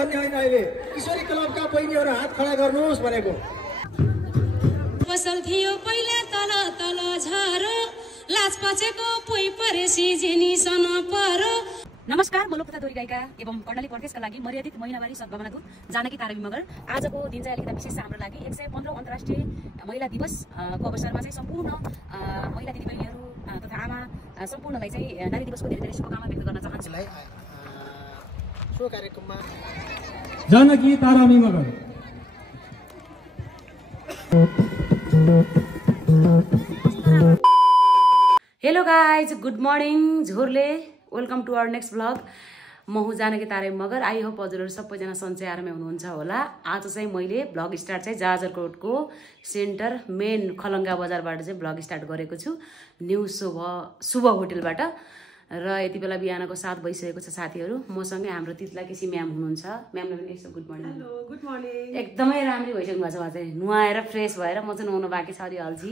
भन्ने होइन अहिले किशोरी क्लबका बहिनीहरू हात खडा गर्नुहोस् भनेको पसल थियो पहिला तल तल झरो लाज पचेको पोइ परेसी जेनी सन परो। नमस्कार, म लोककथा दोहोरी गायिका एवं कर्णाली प्रदेशका लागि मर्यादित महिनावारी सद्भावना दूत जानकी ताराबी मगर। आजको दिन चाहिँ अलिकति विशेष छ हाम्रो लागि। 115औं अन्तर्राष्ट्रिय महिला दिवसको अवसरमा चाहिँ सम्पूर्ण महिला दिदीबहिनीहरू तथा आमा सम्पूर्णलाई चाहिँ नारी दिवसको धेरै धेरै शुभकामना व्यक्त गर्न चाहन्छु। सो कार्यक्रममा Janaki Tarabi Magar. Hello guys, good morning झोरले, welcome to our next vlog. म हुँ जानकी ताराबी मगर। आई होप हजुरहरू सबैजना सन्चै आरामै हुनुहुन्छ होला। आज चाहिँ मैले भ्लग स्टार्ट चाहिँ जाजरकोटको सेन्टर मेन खलङ्गा बजारबाट चाहिँ भ्लग स्टार्ट गरेको छु, न्यू शुभ होटेलबाट। र यति बेला बिहानको 7 भइसकेको छ साथीहरू। मसँगै हाम्रो तितला केसी म्याम हुनुहुन्छ। म्यामलाई पनि यस्तो good morning. Hello, good morning. एकदमै राम्रै भइसक्नु भएको छ उहाँ चाहिँ, नुहाएर फ्रेस भएर। म चाहिँ नुहाउनु बाँकी छ, अलि अल्छी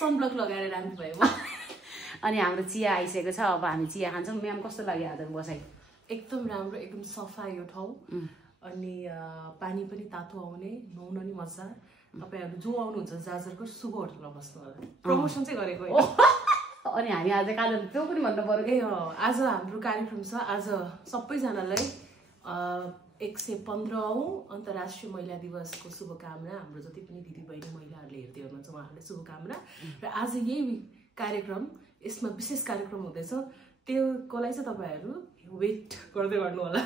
सनब्लक लगाएर राम्रो भयो म। अनि हाम्रो चिया आइसकेको छ, अब हामी चिया खान्छौँ। म्याम कस्तो लाग्यो आज बसाइ? एकदम राम्रो, एकदम सफा यो ठाउँ। अनि पानी पनि तातो आउने, नुहाउन नि मजा। तपाईँहरू जो आउनुहुन्छ जाजरको शुभ होटलमा बस्नु होला। प्रमोसन चाहिँ गरेको होइन। अनि हामी आज कहाँ जान्छ त्यो पनि भन्नु पर्यो कि आज हाम्रो कार्यक्रम छ। आज सबैजनालाई 115औं अन्तर्राष्ट्रिय महिला दिवसको शुभकामना। हाम्रो जति पनि दिदीबहिनी महिलाहरूले हेर्दै हुनुहुन्छ उहाँहरूलाई शुभकामना। र आज यही कार्यक्रम, यसमा विशेष कार्यक्रम हुँदैछ, त्योको लागि चाहिँ तपाईँहरू वेट गर्दै गर्नु होला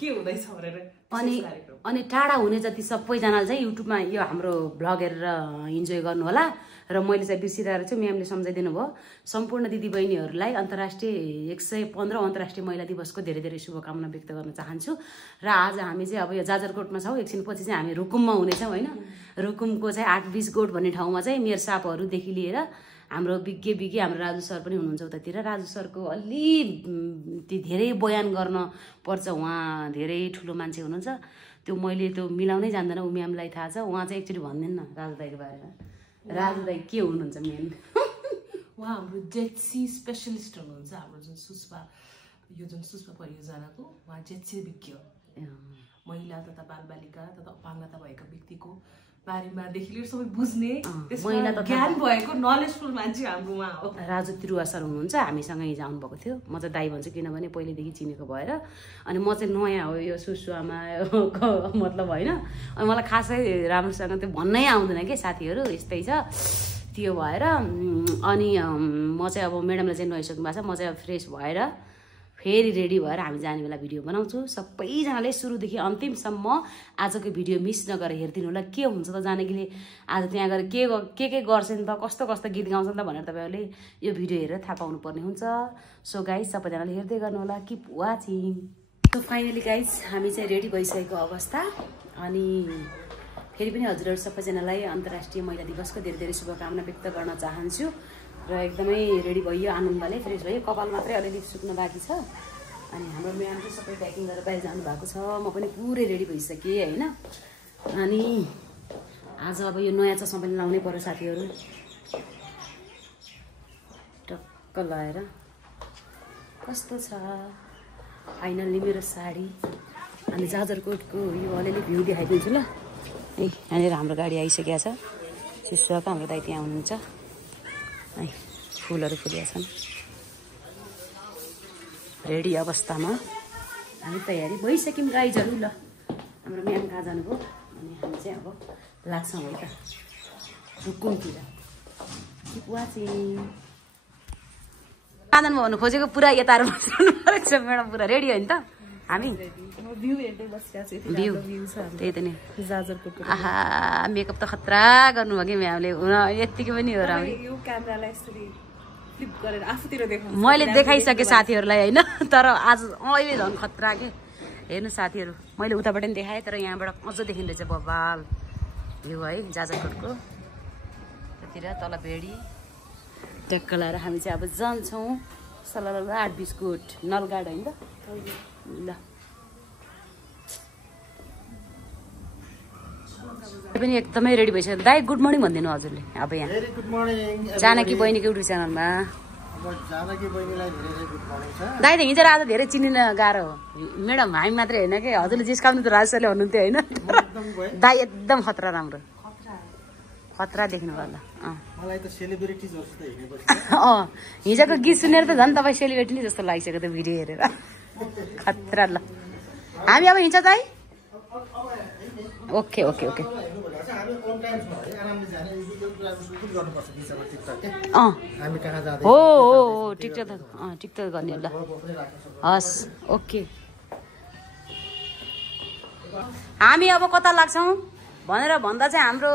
के हुँदैछ भनेर। अनि टाढा हुने जति सबैजनाले चाहिँ युट्युबमा यो हाम्रो भ्लग हेरेर इन्जोय गर्नु होला। र मैले चाहिँ बिर्सिरहेको छु, म्यामले सम्झाइदिनु भयो। सम्पूर्ण दिदीबहिनीहरूलाई अन्तर्राष्ट्रिय 115औं अन्तर्राष्ट्रिय महिला दिवसको धेरै धेरै शुभकामना व्यक्त गर्न चाहन्छु। र आज हामी चाहिँ अब यो जाजरकोटमा छौँ, एकछिनपछि चाहिँ हामी रुकुममा हुनेछौँ होइन। रुकुमको चाहिँ 8-20 गोठ भन्ने ठाउँमा चाहिँ मेयर सापहरूदेखि लिएर हाम्रो विज्ञ हाम्रो राजु सर पनि हुनुहुन्छ उतातिर। राजु सरको अलि धेरै बयान गर्न पर्छ, उहाँ धेरै ठुलो मान्छे हुनुहुन्छ। त्यो मैले त्यो मिलाउनै जान्दैन, ऊ म्यामलाई थाहा छ। उहाँ चाहिँ एकचोटि भनिदिनु न राजु दाईको बारेमा। राजु दाई के हुनुहुन्छ मेन? उहाँ हाम्रो जेटसी स्पेसलिस्ट हुनुहुन्छ। हाम्रो जुन सुस्पा परियोजनाको उहाँ जेटसी विज्ञ, महिला तथा बालबालिका तथा अपाङ्गता भएका व्यक्तिको बारेमादेखि लिएर सबै बुझ्ने, त्यसमा ज्ञान भएको नलेजफुल मान्छे हाम्रो उहाँ हो। राजु तिरुवा सर हुनुहुन्छ, हामीसँग हिजो आउनुभएको थियो। म चाहिँ दाई भन्छु किनभने पहिलेदेखि चिनेको भएर। अनि म चाहिँ नयाँ हो यो सुस्वामा मतलब होइन। अनि मलाई खासै राम्रोसँग त्यो भन्नै आउँदैन कि साथीहरू, यस्तै छ त्यो भएर। अनि म चाहिँ अब म्याडमलाई चाहिँ नुहाइसक्नु भएको छ। म चाहिँ अब फ्रेस भएर फेरि रेडी भएर हामी जाने बेला भिडियो बनाउँछु। सबैजनाले सुरुदेखि अन्तिमसम्म आजको भिडियो मिस नगरेर हेरिदिनु होला। के हुन्छ त जानकीले आज त्यहाँ गएर के गर्छन् त, कस्तो कस्तो गीत गाउँछन् त भनेर तपाईँहरूले यो भिडियो हेरेर थाहा पाउनुपर्ने हुन्छ। सो गाइज सबैजनाले हेर्दै गर्नु होला, keep watching. So finally guys हामी चाहिँ रेडी भइसकेको अवस्था। अनि फेरि पनि हजुरहरू सबैजनालाई अन्तर्राष्ट्रिय महिला दिवसको धेरै धेरै शुभकामना व्यक्त गर्न चाहन्छु। र एकदमै रेडी भइयो, आनन्दले फ्रेस भयो। कपाल मात्रै अलिअलि सुक्न बाँकी छ। अनि हाम्रो म्याम चाहिँ सबै प्याकिङ गरेर बाहिर जानुभएको छ। म पनि पुरै रेडी भइसकेँ होइन। अनि आज अब यो नयाँ चस्मा पनि लाउनै पर्यो साथीहरू। टक्क लगाएर कस्तो छ फाइनल्ली मेरो साडी। अनि जाजरकोटको यो अलिअलि भ्यू देखाइदिन्छु ल। है यहाँनिर हाम्रो गाडी आइसकेको छ। शिष्यका हाम्रो दाइ त्यहाँ हुनुहुन्छ है। फुलहरू फुलेका छन्। रेडी अवस्थामा हामी तयारी भइसक्यौँ गाइजहरू। ल हाम्रो म्याम कहाँ जानुभयो? अनि हामी चाहिँ अब लाग्छौँ है त रुकुमतिर। Keep watching. साधनमा भन्नु खोजेको पुरा यता रहेछ म्याडम, पुरा रेडी हो नि त हामी? भ्यू हेर्दै बसिरहेको छु। भ्यू त्यही त नि। जाजरकोटको आहा मेकअप त खतरा गर्नुभयो कि म्यामले। यत्तिकै पनि हो राम्रो। यो क्यामेरालाई यसरी फ्लिप गरेर आफूतिर देखाउनु मैले देखाइसकेँ साथीहरूलाई होइन। तर आज अहिले झन् खतरा के। हेर्नु साथीहरू, मैले उताबाट पनि देखाएँ, तर यहाँबाट अझ देखिँदो रहेछ बबाल भ्यू है जाजरकोटको। त्यतिर तल भेडी ट्याक्क लाएर हामी चाहिँ अब जान्छौँ सल्लाह 8-20 गोठ नलगाड होइन त। ल पनि एकदमै रेडी भइसक्यो। दाइ गुड मर्निङ भनिदिनु हजुरले। अब यहाँ भेरी गुड मर्निङ जानकी बहिनीको युट्युब च्यानलमा जानकी बहिनीलाई धेरै धेरै गुड मर्निङ छ। दाइ त हिजो आज धेरै चिनिन गाह्रो हो म्याडम, हामी मात्रै होइन कि हजुरले जिस्काउनु त राज सरले भन्नुहुन्थ्यो होइन। दाइ एकदम खतरा राम्रो, खतरा देख्नु पर्ला। मलाई त सेलिब्रिटी जस्तो हिँडेपछि हिजोको गीत सुनेर त झन् तपाईँ सेलिब्रेटी नै जस्तो लागिसक्यो त भिडियो हेरेर। खतरा। ल हामी अब हिँड्छ दाइ। Okay okay okay. हो हो टिकटक टिकटक गर्ने ल। हस् ओके। हामी अब कता लाग्छौँ भनेर भन्दा चाहिँ हाम्रो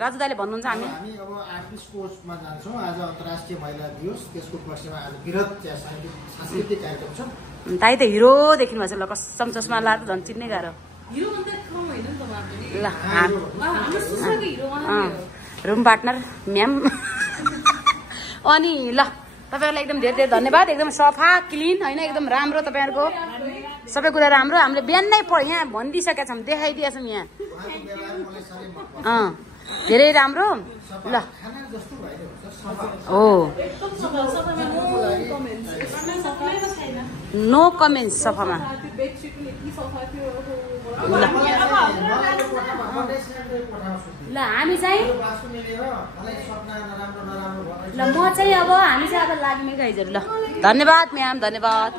राजु दाइले भन्नुहुन्छ हामी अब आर्टिस्ट कोर्समा जान्छौँ। आज अन्तर्राष्ट्रिय महिला दिवस, त्यसको पछिमा आज बृहत सांस्कृतिक कार्यक्रम छ। दाइ त हिरो देखिनु भएको छ ल, कसम चस्मा लाएर झन् चिन्नै गाह्रो। ल रुम पार्टनर म्याम। अनि ल तपाईँहरूलाई एकदम धेरै धेरै धन्यवाद। एकदम सफा क्लिन होइन, एकदम राम्रो तपाईँहरूको सबै कुरा राम्रो। हामीले बिहानै यहाँ भनिदिइसकेका छौँ, देखाइदिएका छौँ यहाँ। धेरै राम्रो। ल हो नो कमेन्ट्स सफामा। ल हामी चाहिँ ल म चाहिँ अब हामी चाहिँ अब लाग्ने गाइजहरू। ल धन्यवाद म्याम, धन्यवाद।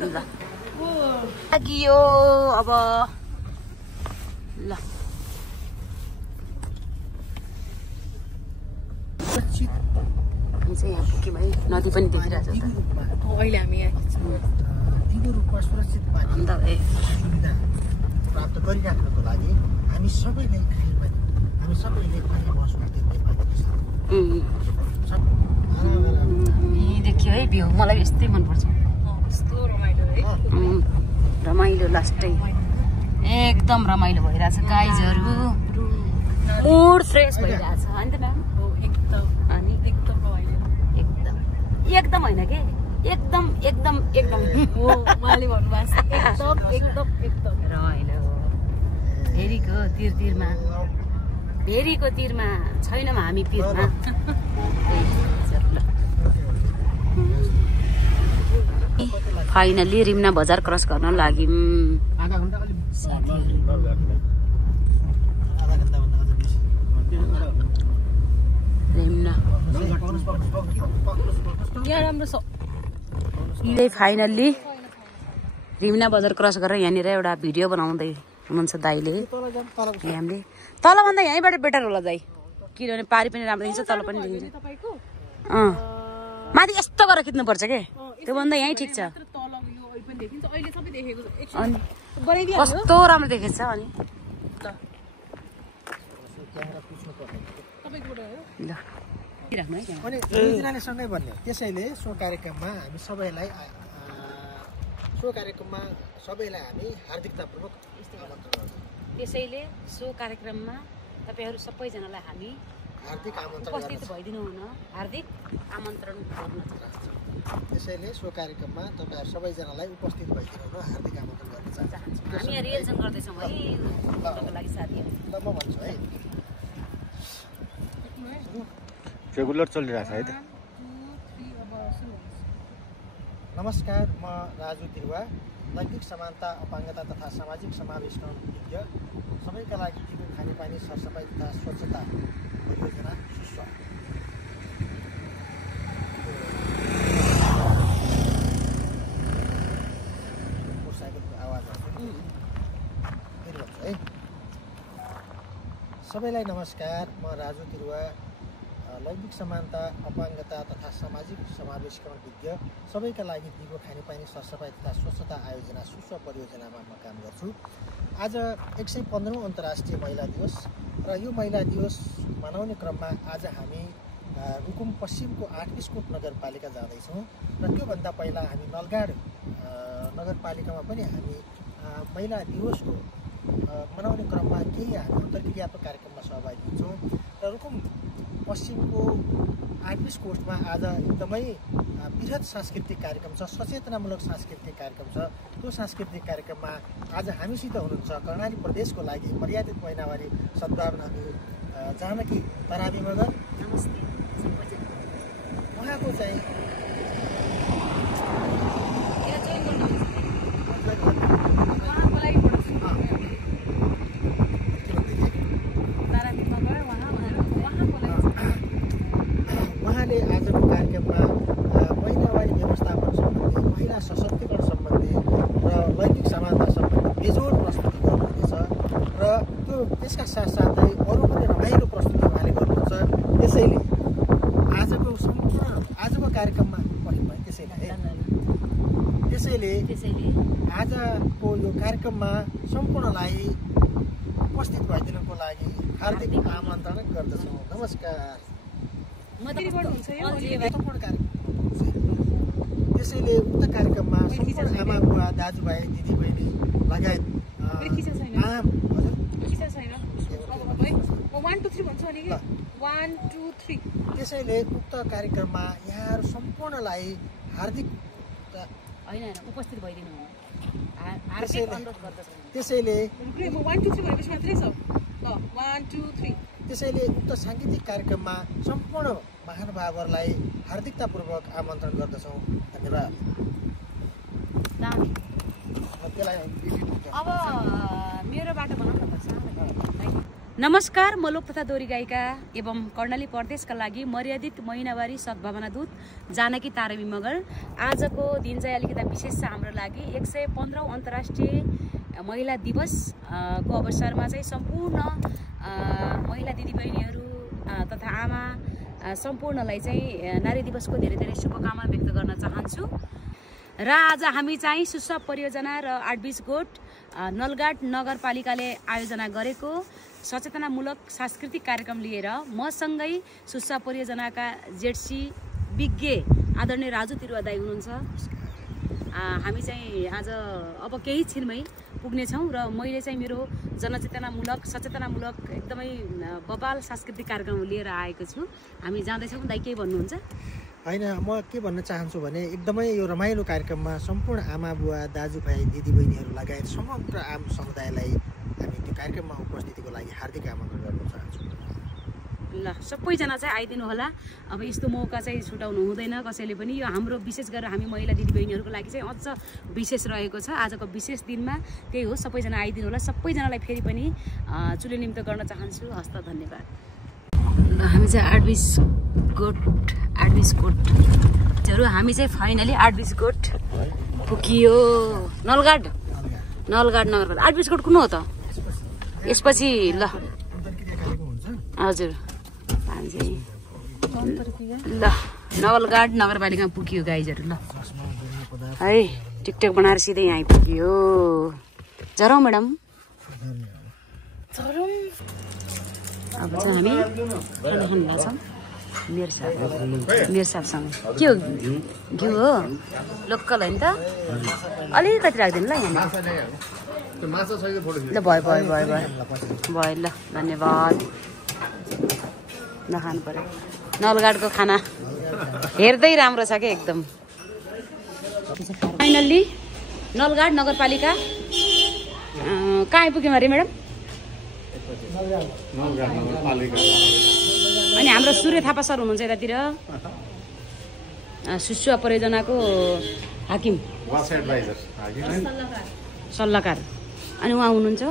ल लागियो अब। ल हामी चाहिँ यहाँ पुग्यौँ है, नदी पनि देखिरहेको छ अहिले हामी यहाँ दिगो रूपमा सुरक्षित पानी अन्त सुविधा प्राप्त गरिराख्नको लागि हामी सबैले हामी सबैले पानी महसुस दिँदै देखियो है भ्यू, मलाई यस्तै मनपर्छ। यस्तो रमाइलो है, रमाइलो लास्टै एकदम रमाइलो भइरहेछ गाइजहरू। मुड फ्रेस भइरहेछ होइन त म्याम? एकदम अनि एकदम रमाइलो। एकदम एकदम होइन के एकदम एकदम एकदम हो उहाँले भन्नुभएको छ एकदम एकदम एकदम रमाइलो। भेरीको तिरमा भेरीको तिरमा छैनौँ हामी पिरमा। फाइनली रिमना बजार क्रस गर्न लाग्यौँ। फाइनल्ली रिमना बजार क्रस गरेर यहाँनिर एउटा भिडियो बनाउँदै हुनुहुन्छ दाइले। हामीले तलभन्दा यहीँबाट बेटर होला दाइ, किनभने पारी पनि राम्रो देखिन्छ, तल पनि देखिन्छ। माथि यस्तो गरेर खिच्नुपर्छ के, त्यो भन्दा यहीँ ठिक छ। कस्तो राम्रो देखेको छ। अनि ल अनि दुईजनाले सँगै भन्ने। त्यसैले सो कार्यक्रममा हामी सबैलाई हामी हार्दिकतापूर्वक आमन्त्रण गर्छौँ। त्यसैले सो कार्यक्रममा तपाईँहरू सबैजनालाई हामी हार्दिक आमन्त्रण उपस्थित भइदिनु हुन हार्दिक आमन्त्रण गर्न चाहन्छौँ। त्यसैले सो कार्यक्रममा तपाईँहरू सबैजनालाई उपस्थित भइदिनु हुन हार्दिक आमन्त्रण गर्न चाहन्छौँ। हामी यहाँ रिएक्सन गर्दैछौँ है तपाईँको लागि साथीहरू। ल म भन्छु है, रेगुलर चलिरहेछ है त। नमस्कार, म राजु तिरुवा, लैङ्गिक समानता, अपाङ्गता तथा सामाजिक समावेशन विज्ञ, सबैका लागि दिगो खानेपानी, सरसफाइ तथा स्वच्छता परियोजना सुस्वा। मोटरसाइकलको आवाज है। सबैलाई नमस्कार, म राजु तिरुवा, लैङ्गिक समानता, अपाङ्गता तथा सामाजिक समावेशीकरण विज्ञ, सबैका लागि दिगो खानेपानी, सरसफाइ तथा स्वच्छता आयोजना सुस्वा परियोजनामा म काम गर्छु। आज 115औं अन्तर्राष्ट्रिय महिला दिवस र यो महिला दिवस मनाउने क्रममा आज हामी रुकुम पश्चिमको 8 बिस्कुट नगरपालिका जाँदैछौँ र त्योभन्दा पहिला हामी नलगाड नगरपालिकामा पनि हामी महिला दिवसको मनाउने क्रममा केही हामी अन्तर्क्रियात्मक कार्यक्रममा सहभागी हुन्छौँ र रुकुम पश्चिमको 8 बिस्कुटमा आज एकदमै बृहत सांस्कृतिक कार्यक्रम छ, सचेतनामूलक सांस्कृतिक कार्यक्रम छ। त्यो सांस्कृतिक कार्यक्रममा आज हामीसित हुनुहुन्छ कर्णाली प्रदेशको लागि मर्यादित महिनावारी सद्भावना जानकी तराबी मगर। नमस्ते चाहिँ उहाँले आजको कार्यक्रममा महिनावारी व्यवस्थापन सम्बन्धी, महिला सशक्तिकरण सम्बन्धी र लैङ्गिक समानता सम्बन्धी बेजोड प्रस्तुति गर्नुहुनेछ र त्यसका साथसाथै अरू पनि रमाइलो प्रस्तुति उहाँले गर्नुहुन्छ। आजको कार्यक्रममा त्यसैले आजको यो कार्यक्रममा सम्पूर्णलाई उपस्थित भइदिनुको लागि हार्दिक आमन्त्रण गर्दछौँ। नमस्कार। त्यसैले उक्त कार्यक्रममा सम्पूर्ण आमा बुवा दाजुभाइ दिदीबहिनी लगायत त्यसैले उक्त कार्यक्रममा यहाँहरू सम्पूर्णलाई हार्दिक उपस्थित भइदिनु त्यसैले उक्त साङ्गीतिक कार्यक्रममा सम्पूर्ण महानुभावहरूलाई हार्दिकतापूर्वक आमन्त्रण गर्दछौँ। धन्यवाद। अब मेरोबाट भनौँ न। नमस्कार, म लोक तथा दोहोरी गायिका एवं कर्णाली प्रदेशका लागि मर्यादित महिनावारी सद्भावना दूत जानकी तारवी मगर। आजको दिन चाहिँ अलिकति विशेष छ हाम्रो लागि। 115औं अन्तर्राष्ट्रिय महिला दिवस को अवसरमा चाहिँ सम्पूर्ण महिला दिदीबहिनीहरू तथा आमा सम्पूर्णलाई चाहिँ नारी दिवसको धेरै धेरै शुभकामना व्यक्त गर्न चाहन्छु। र आज हामी चाहिँ सुस्वा परियोजना र 820 गोठ नलगाड नगरपालिकाले आयोजना गरेको सचेतनामूलक सांस्कृतिक कार्यक्रम लिएर मसँगै सुस्वा परियोजनाका जेडसी विज्ञ आदरणीय राजु तिरुवा दाई हुनुहुन्छ। हामी चाहिँ आज अब केही छिनमै पुग्नेछौँ र मैले चाहिँ मेरो सचेतनामूलक एकदमै बबाल सांस्कृतिक कार्यक्रम लिएर आएको छु। हामी जाँदैछौँ। दाई के भन्नुहुन्छ? होइन, म के भन्न चाहन्छु भने एकदमै यो रमाइलो कार्यक्रममा सम्पूर्ण आमा बुवा दाजुभाइ दिदीबहिनीहरू लगायत समग्र आम समुदायलाई हामी त्यो कार्यक्रममा उपस्थितिको लागि हार्दिक आमन्त्रण गर्न चाहन्छु। ल, सबैजना चाहिँ आइदिनु होला। अब यस्तो मौका चाहिँ छुटाउनु हुँदैन कसैले पनि। यो हाम्रो विशेष गरेर हामी महिला दिदीबहिनीहरूको लागि चाहिँ अझ विशेष रहेको छ। आजको विशेष दिनमा त्यही हो, सबैजना आइदिनु होला। सबैजनालाई फेरि पनि चुले निम्तो गर्न चाहन्छु। हस्त, धन्यवाद। ल, हामी चाहिँ 820 गोठहरू हामी चाहिँ फाइनली 820 गोठ पुगियो। नलगाड नगरपालिका 820 गोठ कुन हो त? यसपछि ल हजुर हामी चाहिँ ल नवलगाड नगरपालिकामा पुग्यो गाइजहरू। ल है, टिकटक बनाएर सिधै यहाँ आइपुग्यो। झरौँ म्याडम, झरौँ। अब चाहिँ हामी खाना खानु लाग्छौँ मेरो साथसँग। के हो? घिउ हो, लोकल होइन त? अलिकति राखिदिनु ल यहाँ। ल भयो। ल, धन्यवाद। नखानु पर्यो। नलगाडको खाना हेर्दै राम्रो छ क्या एकदम। फाइनल्ली नलगाड नगरपालिका कहाँ आइपुग्यौँ अरे म्याडम? अनि हाम्रो सूर्य थापा सर हुनुहुन्छ यतातिर, सुस्वा परियोजनाको हाकिम सल्लाहकार। अनि उहाँ हुनुहुन्छ।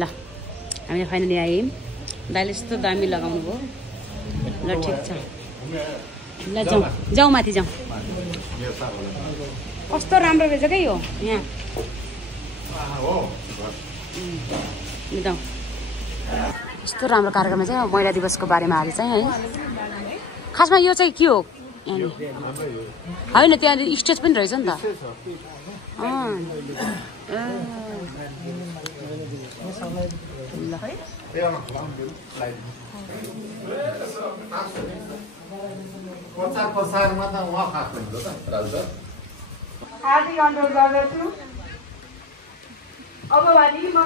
ल, हामी फाइनली आयौँ। दाइले यस्तो दामी लगाउनु भयो। ल, ठिक छ। ल, जाउँ माथि जाउँ। कस्तो राम्रो रहेछ क्या यो यहाँ। जाउँ। यस्तो राम्रो कार्यक्रम चाहिँ महिला दिवसको बारेमा आज चाहिँ है। खासमा यो चाहिँ के हो? होइन, त्यहाँ स्टेज पनि रहेछ नि त। हार्दिक अनुरोध गर्दछु। अब भने म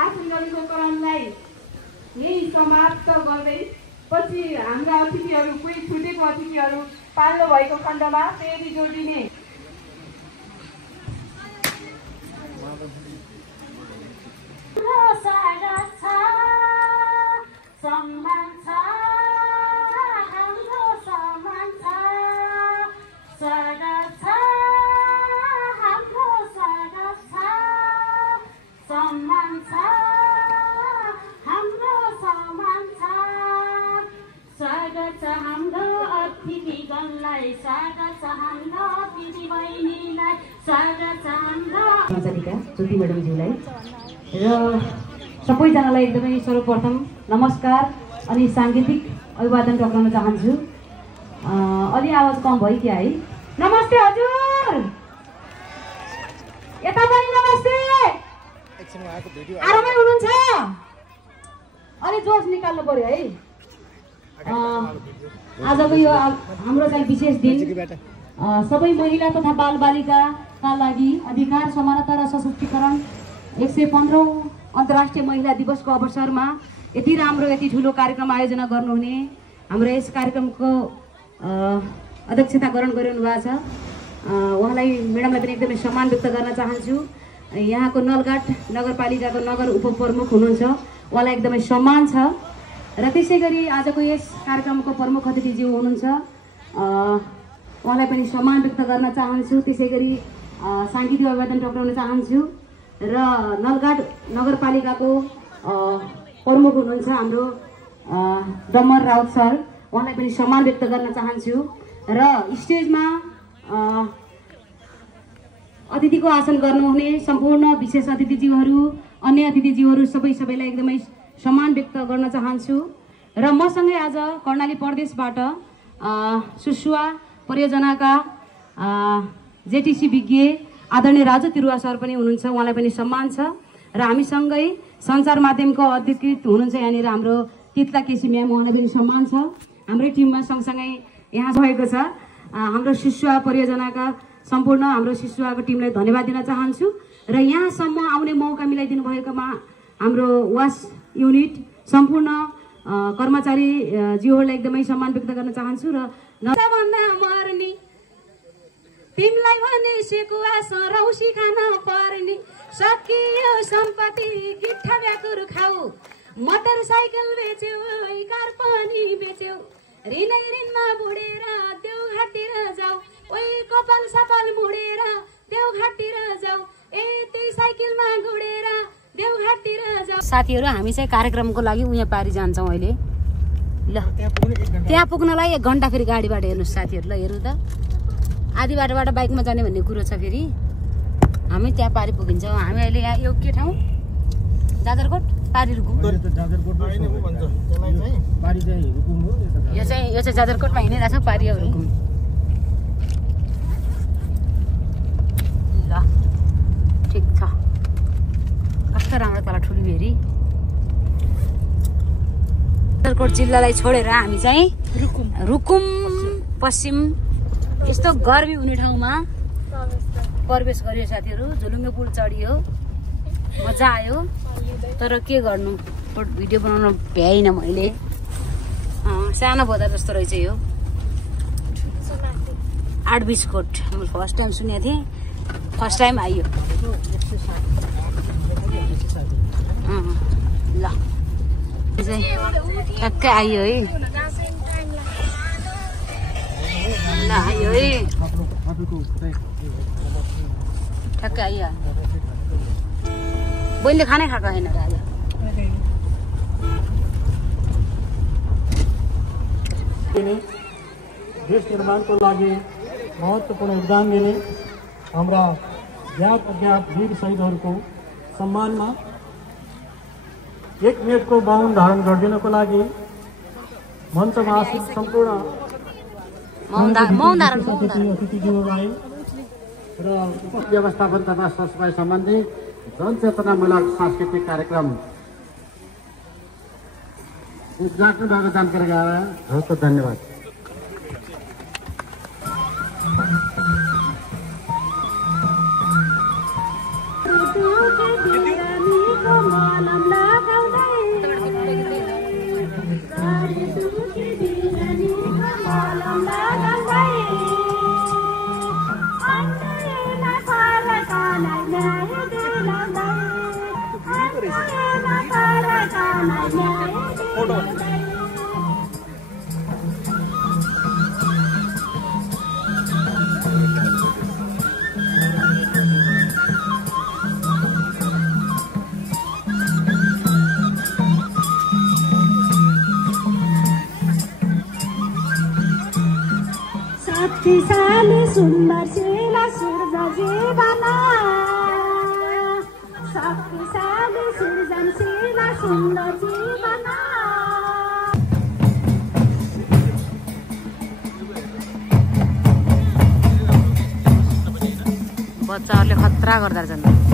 आफ्नो कार्यक्रमलाई यही समाप्त गर्दै पछि हाम्रा अतिथिहरू, कोही छुटेको अतिथिहरू पाल्नु भएको खण्डमा फेरि जोडिने। सम्मान छ हजुरलाई स्वागत छ हाम्रो दिदी बहिनीलाई स्वागत छ हाम्रो आचार्यका ज्योति म्याडमज्यूलाई र सबैजनालाई एकदमै सर्वप्रथम नमस्कार अनि साङ्गीतिक अभिवादन टक्राउन चाहन्छु। अलि आवाज कम भयो क्या है? नमस्ते हजुर, यता पनि नमस्ते। आरामै हुनुहुन्छ? अलि जोस निकाल्नु पर्यो है। आजको यो हाम्रो चाहिँ विशेष दिन सबै महिला तथा बालबालिकाका लागि अधिकार समानता र सशक्तिकरण 115औं अन्तर्राष्ट्रिय महिला दिवसको अवसरमा यति राम्रो यति ठुलो कार्यक्रम आयोजना गर्नुहुने हाम्रो यस कार्यक्रमको अध्यक्षता ग्रहण गरिरहनु भएको छ उहाँलाई म्याडमलाई पनि एकदमै सम्मान व्यक्त गर्न चाहन्छु। यहाँको नलघाट नगरपालिकाको नगर उपप्रमुख हुनुहुन्छ, उहाँलाई एकदमै सम्मान छ। र त्यसै गरी आजको यस कार्यक्रमको प्रमुख अतिथिज्यू हुनुहुन्छ, उहाँलाई पनि सम्मान व्यक्त गर्न चाहन्छु। त्यसै गरी साङ्गीतिक अभिवादन टक्राउन चाहन्छु। र नलघाट नगरपालिकाको प्रमुख हुनुहुन्छ हाम्रो डम्बर राउत सर, उहाँलाई पनि सम्मान व्यक्त गर्न चाहन्छु। र स्टेजमा अतिथिको आसन गर्नुहुने सम्पूर्ण विशेष अतिथिज्यूहरू, अन्य अतिथिज्यूहरू सबैलाई एकदमै सम्मान व्यक्त गर्न चाहन्छु। र मसँगै आज कर्णाली प्रदेशबाट सुसुवा परियोजनाका जेटिसी विज्ञ आदरणीय राजु तिरुवा सर पनि हुनुहुन्छ, उहाँलाई पनि सम्मान छ। र हामीसँगै सञ्चार माध्यमको अधिकृत हुनुहुन्छ यहाँनिर हाम्रो तितला केसी म्याम, उहाँलाई पनि सम्मान छ। हाम्रै टिममा सँगसँगै यहाँ भएको छ। हाम्रो सुसुवा परियोजनाका सम्पूर्ण हाम्रो सुसुवाको टिमलाई धन्यवाद दिन चाहन्छु। र यहाँसम्म आउने मौका मिलाइदिनु भएकोमा हाम्रो वास युनिट सम्पूर्ण कर्मचारी जीवहरूलाई एकदमै सम्मान व्यक्त गर्न चाहन्छु। र भन्दा मर्ने तिमीलाई भने सेकुवा सरौसी खान पर्ने सकियो सम्पत्ति गिट्ठा ब्याकुर खाऊ मोटरसाइकल बेच्यौ कार पनि बेच्यौ ऋणै ऋणमा बुढेर देउघाटतिर जाऊ ओइ कपाल सपाल मुडेर देउघाटतिर जाऊ ए त्यही साइकलमा गुडेर देउघाटतिर जाऊ। साथीहरू हामी चाहिँ कार्यक्रमको लागि उहाँ पारी जान्छौँ अहिले। ल त्यहाँ पुग्नलाई 1 घन्टा फेरि गाडीबाट हेर्नुहोस् साथीहरू। ल हेर्नु त आधी बाटोबाट बाइकमा जाने भन्ने कुरो छ। फेरि हामी त्यहाँ पारी पुगिन्छौँ। हामी अहिले यहाँ यो के ठाउँ? जाजरकोट पारी रुकुम। यो चाहिँ जाजरकोटमा हिँडिरहेको छ, पारी रुकुम। ल ठिक छ, कस्तो राम्रो तल ठुली भेरी। जाजरकोट जिल्लालाई छोडेर हामी चाहिँ रुकुम पश्चिम यस्तो गर्मी हुने ठाउँमा प्रवेश गरियो साथीहरू। झुलुङ्गे पुल चढियो, मजा आयो। तर के गर्नु, भिडियो बनाउन भ्याइनँ मैले। सानो बोधा जस्तो रहेछ यो 8 बिस्कोट। मैले फर्स्ट टाइम सुनेको थिएँ, फर्स्ट टाइम आइयो। ल ठ्याक्कै आइयो है, ल आइयो है, ठ्याक्कै आइयो। बहिनीले खानै खाएको होइन र आज। देश निर्माणको लागि महत्त्वपूर्ण योगदान दिने हाम्रा ज्ञात अज्ञात वीर शहीदहरूको सम्मानमा 1 मिनटको मौन धारण गरिदिनको लागि मञ्चमा आसीन सम्पूर्ण अतिथिज्यूलाई र व्यवस्थापन तथा सरसफाई सम्बन्धी जनचेतनामूलक सांस्कृतिक कार्यक्रम उद्घाटन भएको जानकारी गराएर हस्त धन्यवाद। शक्तिशाली सुन्दर शिला सूर्य जीवन शक्तिशाली सृजनशील सुन्दर जीवन बच्चाहरूले खतरा गर्दा रहेछन्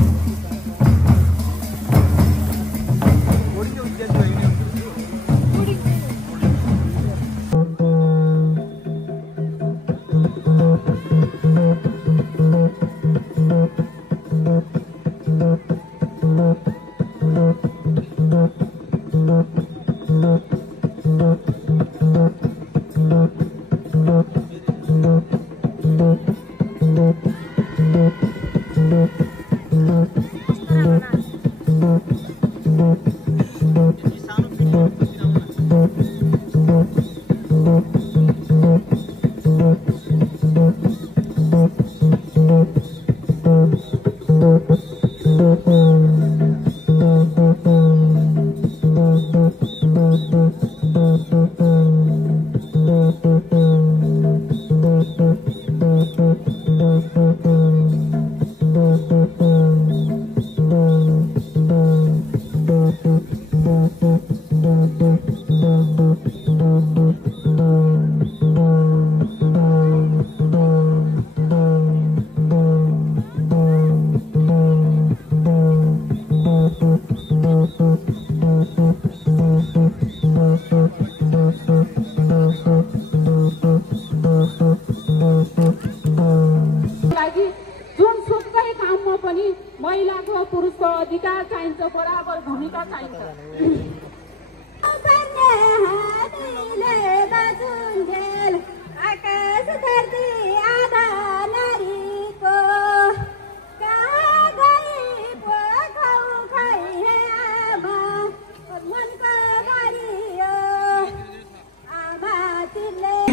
महिलाको पुरुषको अधिकार चाहिन्छ, बराबर भूमिका चाहिन्छ।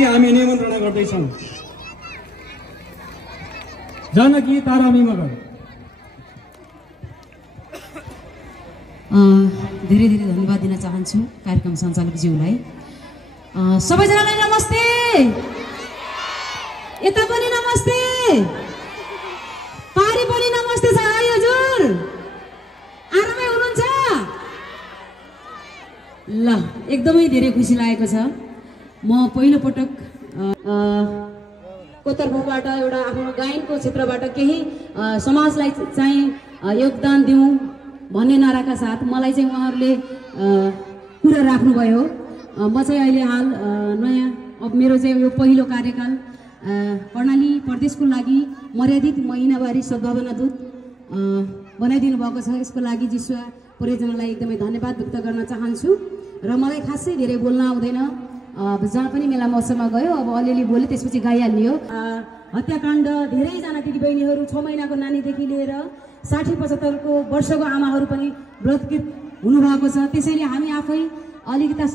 हामी निमन्त्रणा गर्दैछौँ जानकी तारानी मगर। धेरै धेरै धन्यवाद दिन चाहन्छु कार्यक्रम सञ्चालकज्यूलाई। सबैजनालाई नमस्ते, यता पनि नमस्ते, पारी पनि नमस्ते छ है हजुर, आरामै हुनुहुन्छ? ल एकदमै धेरै खुसी लागेको छ। म पहिलो पटक को तर्फबाट एउटा आफ्नो गायनको क्षेत्रबाट केही समाजलाई चाहिँ योगदान दिउँ भन्ने नाराका साथ मलाई चाहिँ उहाँहरूले कुरा राख्नुभयो। म चाहिँ अहिले हाल नयाँ अब मेरो चाहिँ यो पहिलो कार्यकाल कर्णाली प्रदेशको लागि मर्यादित महिनावारी सद्भावना दूत बनाइदिनु भएको छ। यसको लागि जिस्वा परियोजनालाई एकदमै धन्यवाद व्यक्त गर्न चाहन्छु। र मलाई खासै धेरै बोल्न आउँदैन, जहाँ पनि मेला महोत्सवमा गयो अब अलिअलि बोल्यो, त्यसपछि गाइहाल्यो। हत्याकाण्ड धेरैजना दिदीबहिनीहरू 6 महिनाको नानीदेखि लिएर 60-75 वर्षको आमाहरू पनि व्रतकृत हुनुभएको छ। त्यसैले हामी आफै अलिकता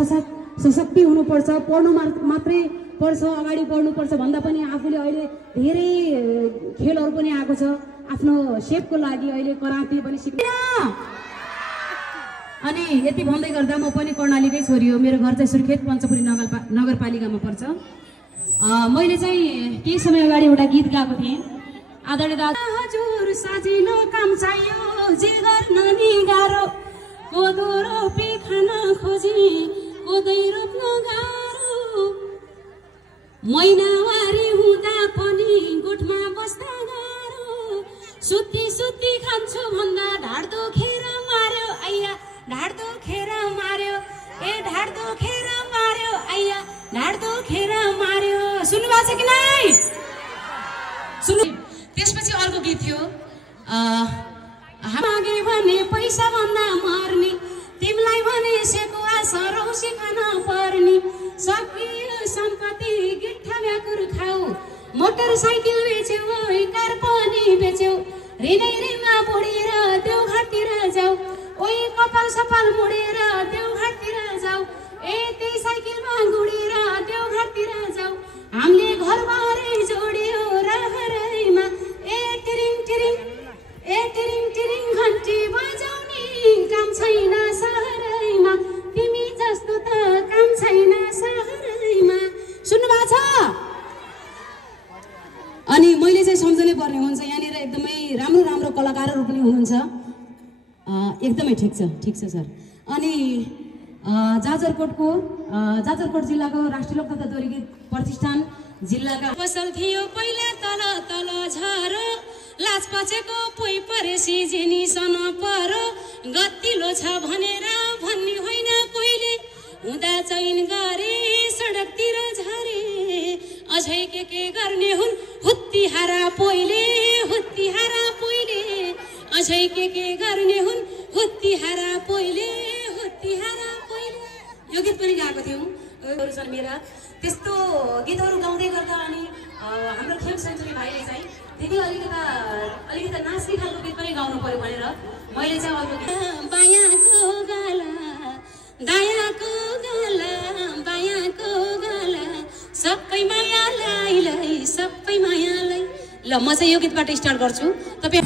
सशक्ति हुनुपर्छ, पढ्नु मात्रै पर्छ, अगाडि बढ्नुपर्छ भन्दा पनि आफूले अहिले धेरै खेलहरू पनि आएको छ आफ्नो सेपको लागि, अहिले कराटे पनि सिक्नु। अनि यति भन्दै गर्दा म पनि कर्णालीकै छोरी हो, मेरो घर चाहिँ सुर्खेत पञ्चपुरी नगरपालिकामा पर्छ। मैले चाहिँ केही समय अगाडि एउटा गीत गाएको थिएँ। आदरणीय दादा हजुर सजिलो काम चाहियो, जे गर्न नि गाह्रो, कोदो रोपी खान खोजी कोदै रोप्न गाह्रो, महिनावारी हुँदा पनि गोठमा बस्दा गाह्रो, सुत्ती सुत्ती खान्छु भन्दा ढाड दुखेर मार्यो आइया, ढाड दुखेर मार्यो, ए ढाड दुखेर मार्यो आइया, ढाड दुखेर मार्यो। सुन्नुभएको छ कि नै? सुन्नु। त्यसपछि अर्को गीत थियो, मागे भने पैसा भन्दा मर्ने, तिमीलाई भने सेकुवा सरौसी खान पर्ने, सकियो सम्पत्ति गिट्ठा व्याकुर खाऊ, मोटरसाइकल बेच्यौ कार पनि बेच्यौ, ऋणै ऋणमा बुढेर देउघाटतिर जाऊ, ओइ कपाल सपाल मुडेर देउघाटतिर जाऊ, ए त्यही साइकलमा गुडेर देउघाटतिर जाऊ, हामीले घरबारै जोड्यो रहरैमा, ए टिरिङ टिरिङ, ए टिरिङ टिरिङ घन्टी बजाउने काम छैन सहरैमा, तिमी जस्तो त काम छैन सहरैमा। सुन्नुभएको छ? पर्ने हुन्छ। यहाँनिर एकदमै राम्रो राम्रो कलाकारहरू पनि हुनुहुन्छ। एकदमै ठिक छ सर। अनि जाजरकोट जिल्लाको राष्ट्रिय लोक तथा दोहोरी प्रतिष्ठान जिल्लाका पसल थियो पहिला तल तल झरो लाज पचेको पोइ परेसी जेनी सन परो गतिलो छ भनेर भन्ने होइन कोहीले हुँदा चैन गरे सडकतिर झरे अझै के गर्ने हुन् हुत्तिहारा पोइले अझै के गर्ने हुन् हुत्तिहारा पोइले यो गीत पनि गाएको थियौँ मेरा त्यस्तो गीतहरू गाउँदै गर्दा अनि हाम्रो खेम सेन्चुरी भाइले चाहिँ दिदी अलिकता नाच्ने खालको गीत पनि गाउनु पर्यो भनेर मैले चाहिँ अरू बायाँको गाला दायाँको गाला बायाँको गाला सबै मायालाई ल म चाहिँ यो गीतबाट स्टार्ट गर्छु। तपाईँ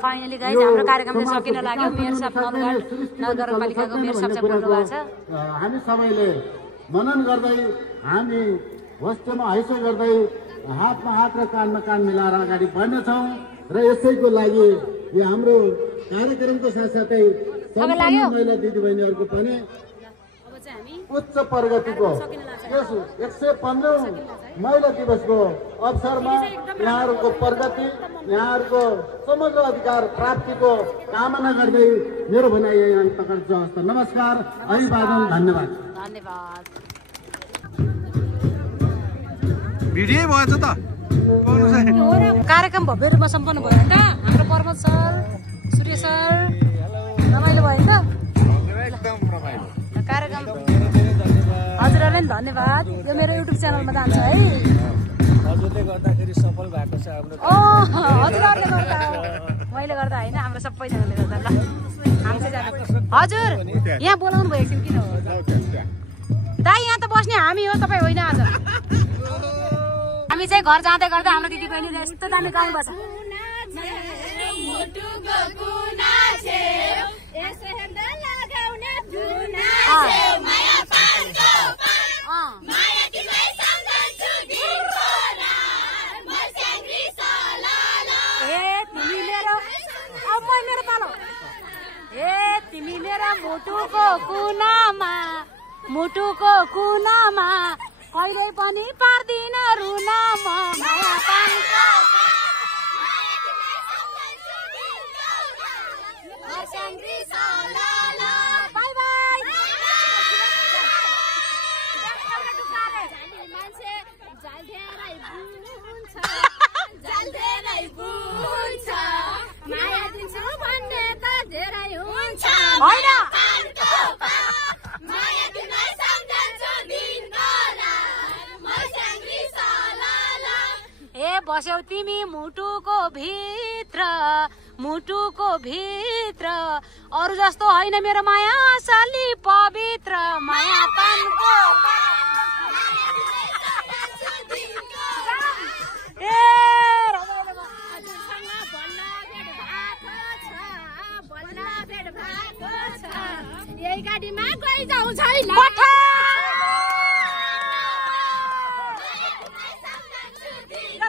फाइनली गाइज हाम्रो कार्यक्रम चाहिँ सकिन लाग्यो। मेयर साहब नगरपालिकाको मेयर साहब चाहिँ बोल्नु भएको छ। हामी सबैले मनन गर्दै हामी होस्टेलमा हैसो गर्दै हातमा हात र कानमा कान मिलाएर अगाडि बढ्नेछौँ र यसैको लागि यो हाम्रो कार्यक्रमको साथसाथै महिला दिदीबहिनीहरूको पनि उच्च प्रगतिको यस 115औं महिला दिवसको अवसरमा यहाँहरूको प्रगति यहाँहरूको समग्र अधिकार प्राप्तिको कामना गर्दै मेरो भनाइ यही अन्त गर्छु। नमस्कार, अभिवादन, धन्यवाद। भिडियो भएछ त कार्यक्रम भव्य रूपमा सम्पन्न भयो त। हाम्रो प्रमोद सर, सूर्य सर रमाइलो भयो त कार्यक्रम। हजुरहरूलाई पनि धन्यवाद। यो मेरो युट्युब च्यानलमा जान्छ है। हजुरले गर्दाखेरि सफल भएको छ हाम्रो। हजुरहरूले गर्दा मैले गर्दा होइन, हाम्रो सबैजनाले गर्दा। ल हामी चाहिँ हजुर यहाँ बोलाउनु भयो एकछिन किन हो दाइ? यहाँ त बस्ने हामी हो, तपाईँ होइन। आज हामी चाहिँ घर जाँदै गर्दा हाम्रो दिदी बहिनीले यस्तो दामी गाउनु भएको छ। तिमी मेरो मुटुको कुनामा कहिले पनि पार्दिन रुन म माया पानको मान्छे जल्देरै बुन्छ जल्देरै बुन्छ माया दिन्छु भन्ने त धेरै हुन्छ होइन माया दिन सम्झन्छु दिनभरा मसँगी सलाला ए बस्यौ तिमी मुटुको भित्र अरू जस्तो होइन मेरो माया असली पवित्र माया तनको यही गाडीमा गइजाउ छैन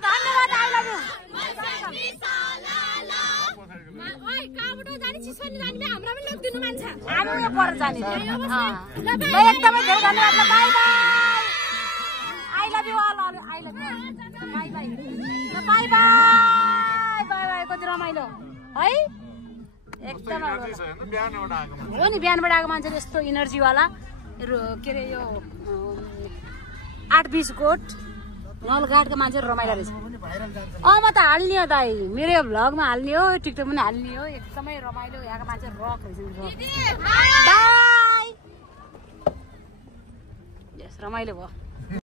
धन्यवाद आई लभ यु हाम्रो पनि लगिदिनु मान्छ हामी यो पर जाने एकदमै धेरै धन्यवाद bye bye I love you all I love you bye bye bye bye bye कति रमाइलो है एकदम हो नि बिहानबाट आएको मान्छे यस्तो इनर्जीवाला के अरे यो 8-20 कोट नलघाटको मान्छेहरू रमाइलो रहेछ म त हाल्ने हो दाइ मेरो यो भ्लगमा हाल्ने हो टिकटक पनि हाल्ने हो एकदमै रमाइलो यहाँको मान्छे रक रहेछ बाई रमाइलो भयो